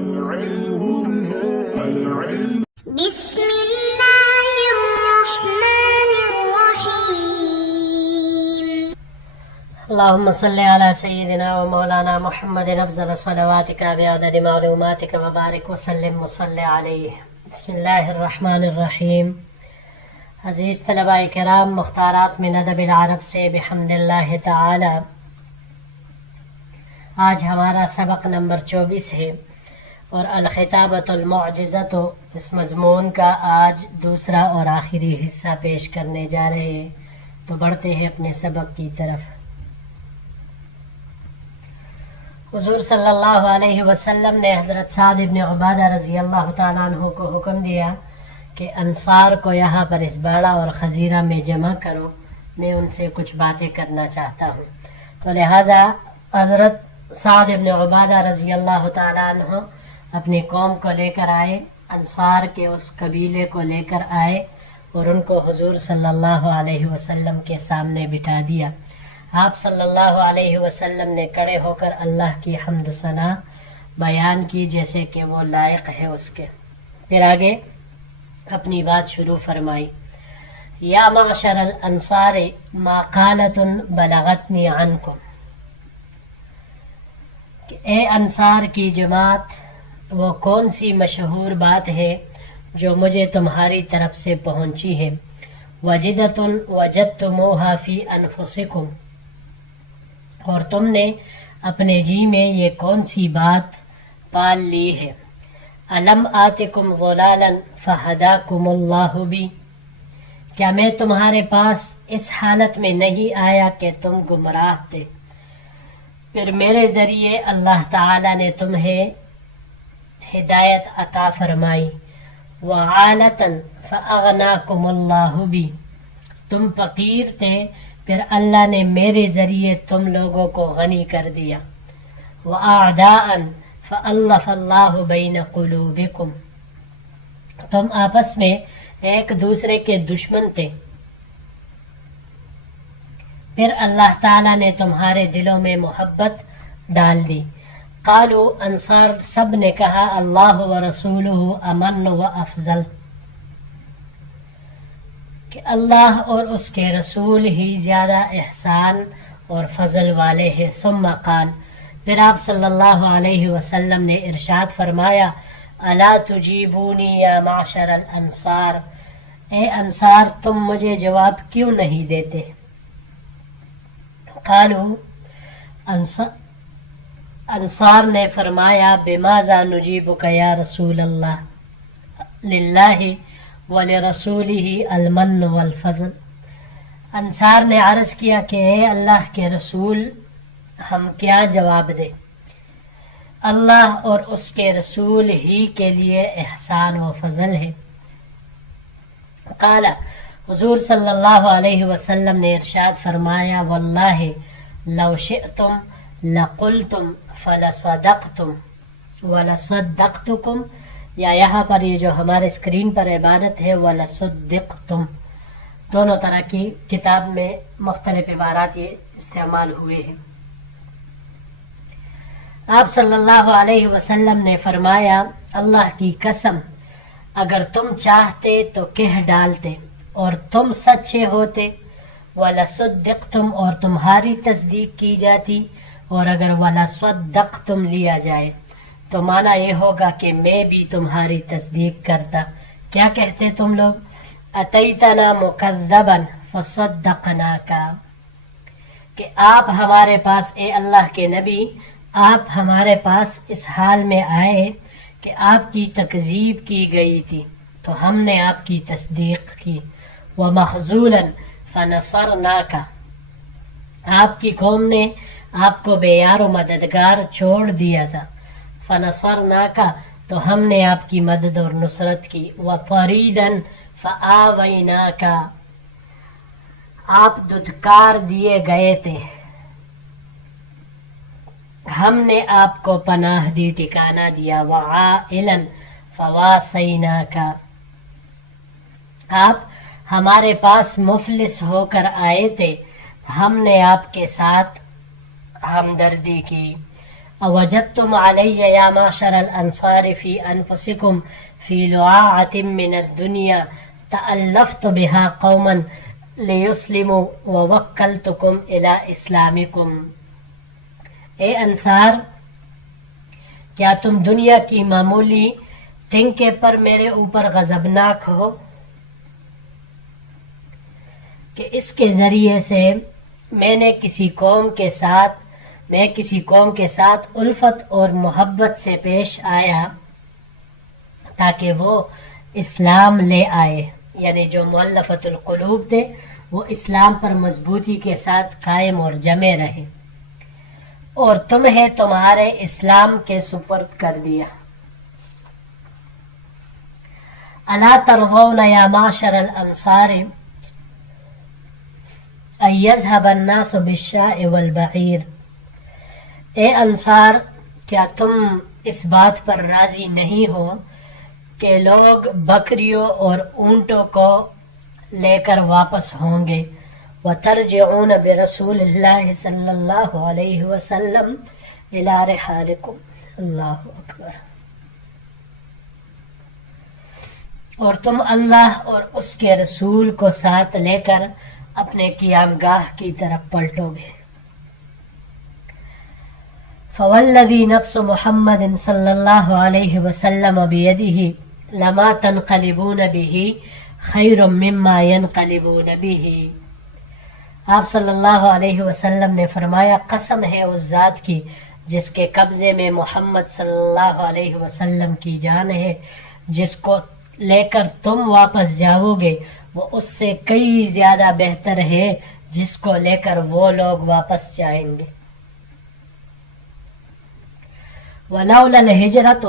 بسم اللہ الرحمن الرحیم اللهم صل على سيدنا ومولانا محمد افضل صلواتك بعدد معلوماتك وبارك وسلم وصل عليه. بسم اللہ الرحمن الرحیم. عزیز طلباء کرام، مختارات من ادب العرب سے بحمد اللہ تعالی آج ہمارا سبق نمبر 24 ہے اور الخطابۃ المعجزۃ اس مضمون کا آج دوسرا اور آخری حصہ پیش کرنے جا رہے ہیں. تو بڑھتے ہیں اپنے سبق کی طرف. حضور صلی اللہ علیہ وسلم نے حضرت سعد بن عبادہ رضی اللہ تعالیٰ عنہ کو حکم دیا کہ انصار کو یہاں پر اس باڑہ اور خزیرہ میں جمع کرو، میں ان سے کچھ باتیں کرنا چاہتا ہوں. تو لہٰذا حضرت سعد بن عبادہ رضی اللہ تعالیٰ عنہ اپنی قوم کو لے کر آئے، انصار کے اس قبیلے کو لے کر آئے اور ان کو حضور صلی اللہ علیہ وسلم کے سامنے بٹھا دیا. آپ صلی اللہ علیہ وسلم نے کھڑے ہو کر اللہ کی حمد و ثنا بیان کی جیسے کہ وہ لائق ہے اس کے. پھر آگے اپنی بات شروع فرمائی. یا معشر الانصار مقالۃ بلغتنی عنکم، کہ اے انصار کی جماعت، وہ کون سی مشہور بات ہے جو مجھے تمہاری طرف سے پہنچی ہے. وجدۃ وجدتموہا فی انفسکم، اور تم نے اپنے جی میں یہ کون سی بات پال لی ہے. الم آتکم ضلالا فہداکم اللہ بی، کیا میں تمہارے پاس اس حالت میں نہیں آیا کہ تم گمراہ تھے، پھر میرے ذریعے اللہ تعالی نے تمہیں ہدایت عطا فرمائی. وعالۃ فاغناکم اللہ بی، تم فقیر تھے پھر اللہ نے میرے ذریعے تم لوگوں کو غنی کر دیا. وَأَعْدَاءً فَأَلَّفَ اللَّهُ بَيْنَ قُلُوبِكُمْ، تم آپس میں ایک دوسرے کے دشمن تھے، پھر اللہ تعالیٰ نے تمہارے دلوں میں محبت ڈال دی. قالوا، انصار سب نے کہا، اللہ ورسولہ امن و افضل، کہ اللہ اور اس کے رسول ہی زیادہ احسان اور فضل والے ہیں. ثم قال، پھر آپ صلی اللہ علیہ وسلم نے ارشاد فرمایا، الا تجیبونی یا معشر الانصار، اے انصار تم مجھے جواب کیوں نہیں دیتے. قالوا، انصار نے فرمایا، بماذا نجیبک یا رسول اللہ، للہ وَلِرَسُولِهِ الْمَنُّ وَالْفَضْلُ. انصار نے عرض کیا کہ اے اللہ کے رسول، ہم کیا جواب دیں، اللہ اور اس کے رسول ہی کے لیے احسان و فضل ہے. قال، حضور صلی اللہ علیہ وسلم نے ارشاد فرمایا، واللہ لو شئتم لقلتم فلصدقتم ولصدقتکم، یا یہاں پر یہ جو ہمارے اسکرین پر عبارت ہے وَلَصُدِّقْتُمْ، دونوں طرح کی کتاب میں مختلف عبارات یہ استعمال ہوئے ہیں. آپ صلی اللہ علیہ وسلم نے فرمایا، اللہ کی قسم اگر تم چاہتے تو کہہ ڈالتے اور تم سچے ہوتے. وَلَصُدِّقْتُمْ، اور تمہاری تصدیق کی جاتی، اور اگر وَلَصَدَّقْتُمْ لیا جائے تو معنی یہ ہوگا کہ میں بھی تمہاری تصدیق کرتا. کیا کہتے تم لوگ، اتیتنا مکذبا فصدقناک، کہ آپ ہمارے پاس، اے اللہ کے نبی، آپ ہمارے پاس اس حال میں آئے کہ آپ کی تکذیب کی گئی تھی تو ہم نے آپ کی تصدیق کی. ومخذولا فنصرناک، آپ کی قوم نے آپ کو بے یار و مددگار چھوڑ دیا تھا. فنصرناک، تو ہم نے آپ کی مدد اور نصرت کی. وطریدا فآویناک، آپ دھتکار دیے گئے تھے، ہم نے آپ کو پناہ دی، ٹھکانہ دیا. وعائلا فواسیناک، آپ ہمارے پاس مفلس ہو کر آئے تھے، ہم نے آپ کے ساتھ ہمدردی کی. اوجدتم علی یا معشر الانصار فی انفسکم فی لعاعۃ من الدنیا تألفت بها قوما لیسلموا ووکلتکم الی اسلامکم. اے انصار، کیا تم دنیا کی معمولی تنکے پر میرے اوپر غضبناک ہو کہ اس کے ذریعے سے میں کسی قوم کے ساتھ الفت اور محبت سے پیش آیا تاکہ وہ اسلام لے آئے، یعنی جو مؤلفۃ القلوب تھے وہ اسلام پر مضبوطی کے ساتھ قائم اور جمے رہے، اور تمہیں تمہارے اسلام کے سپرد کر دیا. الا ترضون یا معشر الانصار ان یذهب الناس بالشاء والبعیر. اے انصار، کیا تم اس بات پر راضی نہیں ہو کہ لوگ بکریوں اور اونٹوں کو لے کر واپس ہوں گے؟ وترجعون برسول اللہ صلی اللہ علیہ وسلم الی رحالکم. اللہ اکبر. اور تم اللہ اور اس کے رسول کو ساتھ لے کر اپنے قیام گاہ کی طرف پلٹو گے. فوالذی نفس محمد صلی اللہ علیہ وسلم بیدہ لما تنقلبون به خیر مما ينقلبون به. آپ صلی اللہ علیہ وسلم نے فرمایا، قسم ہے اس ذات کی جس کے قبضے میں محمد صلی اللہ علیہ وسلم کی جان ہے، جس کو لے کر تم واپس جاؤ گے وہ اس سے کئی زیادہ بہتر ہے جس کو لے کر وہ لوگ واپس جائیں گے. وَلَوْلَا الْهِجْرَةُ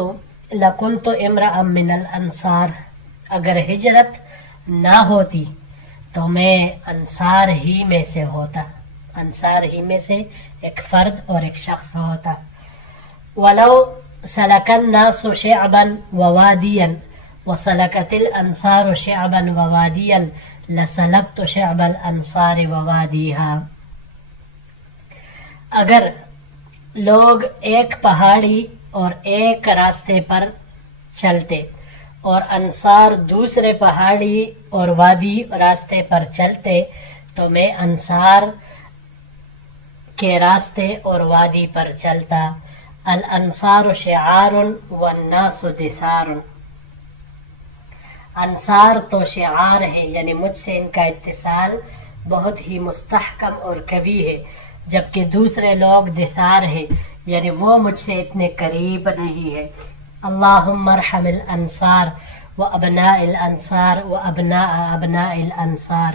لَكُنْتُ امْرَأً مِّنَ الْأَنصَارِ. اگر ہجرت نہ ہوتی تو میں انصار ہی میں سے ہوتا، انصار ہی میں سے ایک فرد اور ایک شخص ہوتا. وَلَوْ سَلَكَ النَّاسُ شِعْبًا وَوَادِيًا وَسَلَكَتِ الْأَنصَارُ شِعْبًا وَوَادِيًا لَسَلَكْتُ شِعْبَ الْأَنصَارِ وَوَادِيهَا. اگر لوگ ایک پہاڑی اور ایک راستے پر چلتے اور انصار دوسرے پہاڑی اور وادی راستے پر چلتے تو میں انصار کے راستے اور وادی پر چلتا. الانصار شعار والناس دثار. انصار تو شعار ہے، یعنی مجھ سے ان کا اتصال بہت ہی مستحکم اور قوی ہے، جبکہ دوسرے لوگ دثار ہیں، یعنی وہ مجھ سے اتنے قریب نہیں ہے. اللہم ارحم الانصار و ابناء الانصار و ابناء ابناء الانصار.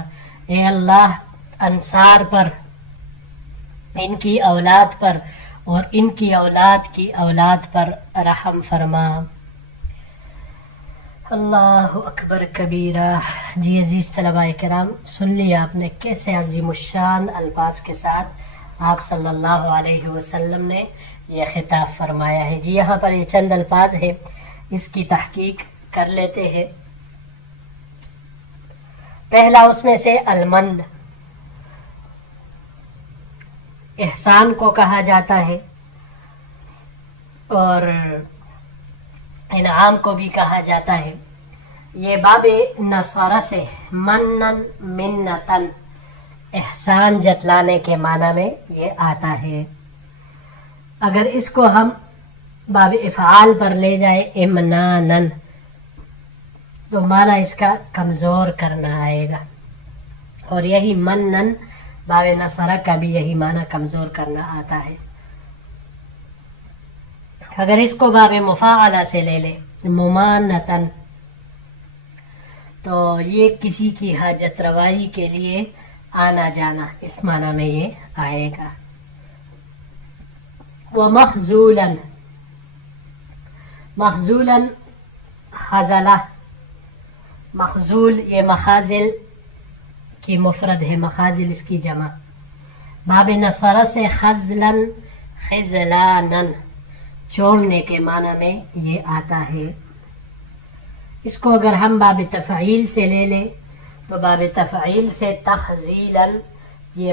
اے اللہ، انصار پر، ان کی اولاد پر اور ان کی اولاد کی اولاد پر رحم فرما. اللہ اکبر کبیرہ. جی عزیز طلباء کرام، سن لیا آپ نے کیسے عظیم الشان الفاظ کے ساتھ آپ صلی اللہ علیہ وسلم نے یہ خطاب فرمایا ہے. جی یہاں پر یہ چند الفاظ ہیں، اس کی تحقیق کر لیتے ہیں. پہلا اس میں سے المن، احسان کو کہا جاتا ہے اور انعام کو بھی کہا جاتا ہے. یہ باب نصارہ سے منن منتن، احسان جتلانے کے معنی میں یہ آتا ہے. اگر اس کو ہم باب افعال پر لے جائے امنانن تو معنی اس کا کمزور کرنا آئے گا، اور یہی منن باب نصارہ کا بھی یہی معنی کمزور کرنا آتا ہے. اگر اس کو باب مفاعلہ سے لے لے ممانتن تو یہ کسی کی حاجت روائی کے لیے آنا جانا، اس معنی میں یہ آئے گا. ومخزولا، مخزولا خزلہ، مخزول یہ مخازل کی مفرد ہے، مخازل اس کی جمع. باب نصارہ سے خزلن خزلانن، چھوڑنے کے معنی میں یہ آتا ہے. اس کو اگر ہم باب تفعیل سے لے لیں تو باب تفعیل سے تخزیلاً، یہ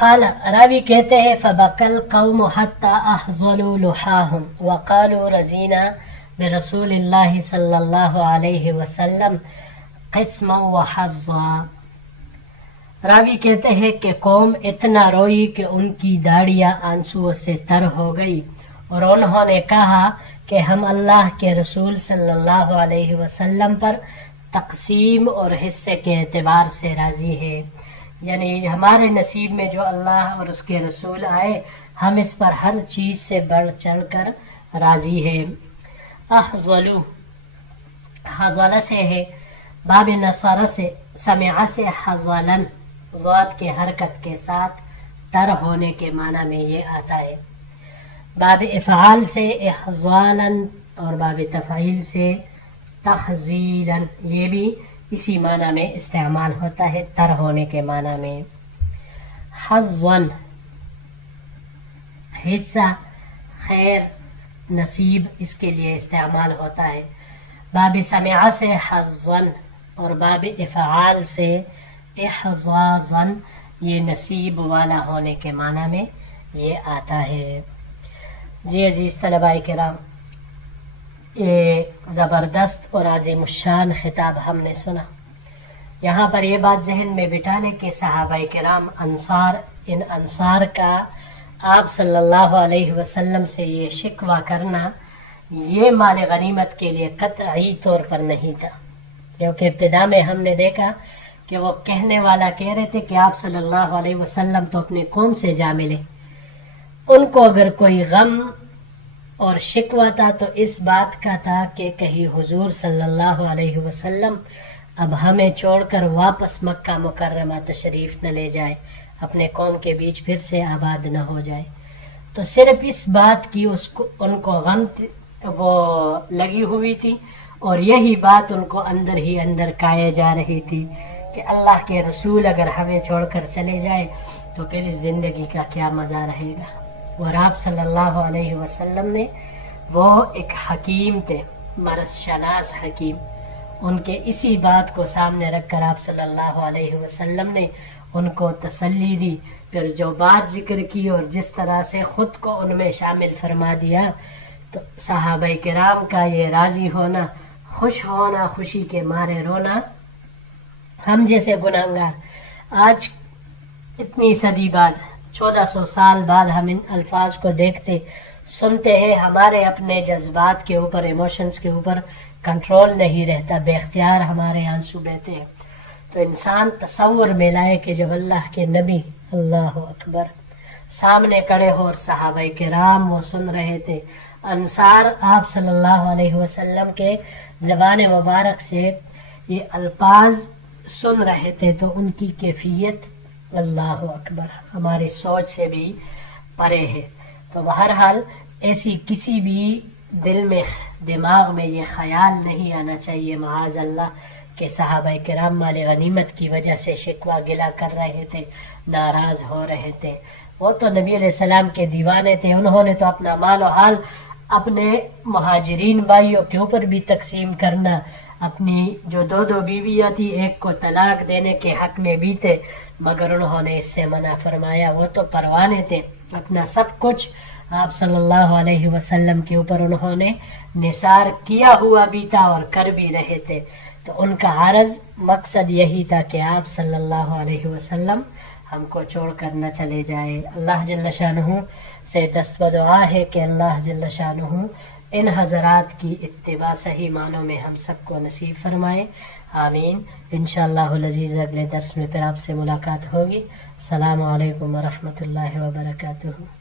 قال راوی کہتے ہیں فبکل قوم حتی احظلوا لحاهم وقالوا رزینا برسول اللہ صلی اللہ علیہ وسلم قسما وحظا۔ راوی کہتے ہیں کہ قوم اتنا روئی کہ ان کی داڑیاں آنسوؤں سے تر ہو گئی، اور انہوں نے کہا کہ ہم اللہ کے رسول صلی اللہ علیہ وسلم پر تقسیم اور حصے کے اعتبار سے راضی ہے، یعنی ہمارے نصیب میں جو اللہ اور اس کے رسول آئے، ہم اس پر ہر چیز سے بڑھ چڑھ کر راضی ہے۔ احظلو حظل سے ہے، باب نصارہ سے سمع سے حظلن، ضاد کے حرکت کے ساتھ تر ہونے کے معنی میں یہ آتا ہے۔ باب افعال سے احظالن، اور باب تفعیل سے تحزیلن، یہ بھی اسی معنی میں استعمال ہوتا ہے، تر ہونے کے معنی میں۔ حظن حصہ، خیر، نصیب، اس کے لیے استعمال ہوتا ہے۔ باب سمع سے حظن، اور باب افعال سے احظاظن، یہ نصیب والا ہونے کے معنی میں یہ آتا ہے۔ جی عزیز طلباء کرام، یہ زبردست اور عظیم الشان خطاب ہم نے سنا. یہاں پر یہ بات ذہن میں بٹھا لیں کہ صحابہ کرام انصار، ان انصار کا آپ صلی اللہ علیہ وسلم سے یہ شکوہ کرنا یہ مال غنیمت کے لیے قطعی طور پر نہیں تھا، کیونکہ ابتدا میں ہم نے دیکھا کہ وہ کہنے والا کہہ رہے تھے کہ آپ صلی اللہ علیہ وسلم تو اپنے قوم سے جا ملے. ان کو اگر کوئی غم اور شکوہ تھا تو اس بات کا تھا کہ کہیں حضور صلی اللہ علیہ وسلم اب ہمیں چھوڑ کر واپس مکہ مکرمہ تشریف نہ لے جائے، اپنے قوم کے بیچ پھر سے آباد نہ ہو جائے. تو صرف اس بات کی ان کو غم وہ لگی ہوئی تھی، اور یہی بات ان کو اندر ہی اندر کائے جا رہی تھی کہ اللہ کے رسول اگر ہمیں چھوڑ کر چلے جائے تو پھر اس زندگی کا کیا مزہ رہے گا. اور آپ صلی اللہ علیہ وسلم نے، وہ ایک حکیم تھے، مرض شناس حکیم، ان کے اسی بات کو سامنے رکھ کر آپ صلی اللہ علیہ وسلم نے ان کو تسلی دی. پھر جو بات ذکر کی اور جس طرح سے خود کو ان میں شامل فرما دیا، تو صحابہ کرام کا یہ راضی ہونا، خوش ہونا، خوشی کے مارے رونا، ہم جیسے گناہگار آج اتنی صدی بعد، 1400 سال بعد ہم ان الفاظ کو دیکھتے سنتے ہیں، ہمارے اپنے جذبات کے اوپر، ایموشنز کے اوپر کنٹرول نہیں رہتا، بے اختیار ہمارے آنسو بہتے ہیں. تو انسان تصور میں لائے کہ جب اللہ کے نبی، اللہ اکبر، سامنے کھڑے ہو اور صحابہ کرام وہ سن رہے تھے، انصار آپ صلی اللہ علیہ وسلم کے زبان مبارک سے یہ الفاظ سن رہے تھے، تو ان کی کیفیت اللہ اکبر ہماری سوچ سے بھی پرے ہے. تو بہرحال ایسی کسی بھی دل میں، دماغ میں یہ خیال نہیں آنا چاہیے معاذ اللہ کہ صحابہ کرام مال غنیمت کی وجہ سے شکوہ گلا کر رہے تھے، ناراض ہو رہے تھے. وہ تو نبی علیہ السلام کے دیوانے تھے، انہوں نے تو اپنا مال و حال اپنے مہاجرین بھائیوں کے اوپر بھی تقسیم کرنا، اپنی جو دو بیویاں تھی ایک کو طلاق دینے کے حق میں بھی تھے، مگر انہوں نے اس سے منع فرمایا. وہ تو پروانے تھے، اپنا سب کچھ آپ صلی اللہ علیہ وسلم کے اوپر انہوں نے نثار کیا ہوا بھی تھا اور کر بھی رہے تھے. تو ان کا عرض مقصد یہی تھا کہ آپ صلی اللہ علیہ وسلم ہم کو چھوڑ کر نہ چلے جائے. اللہ جل شانہ سے دست و دعا ہے کہ اللہ جل شانہ ان حضرات کی اتباع صحیح معنوں میں ہم سب کو نصیب فرمائے. آمین. انشاءاللہ العزیز اگلے درس میں پھر آپ سے ملاقات ہوگی. السلام علیکم ورحمۃ اللہ وبرکاتہ.